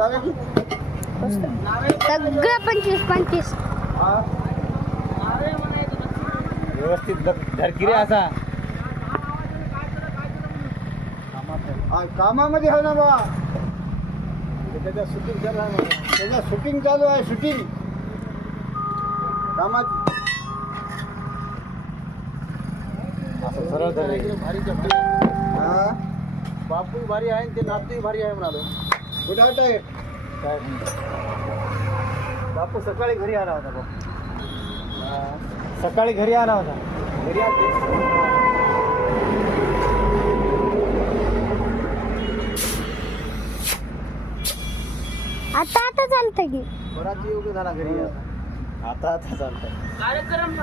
जाऊया की सगळं 25-25. हा व्यवस्थित धरकी रे असा कामामध्ये हो ना बा त्याच्या शूटिंग चालू आहे शूटिंग कामाची असं सरळ धरले हा बापू भारी आहे ते नातू भारी आहे म्हणालो. कुठं आहे काय बापू सकाळी घरी आला होता बापू. सकाळी घरी आला होता. घरी आता चालतंय की बराच योग झाला घरी आता चालतंय. कार्यक्रम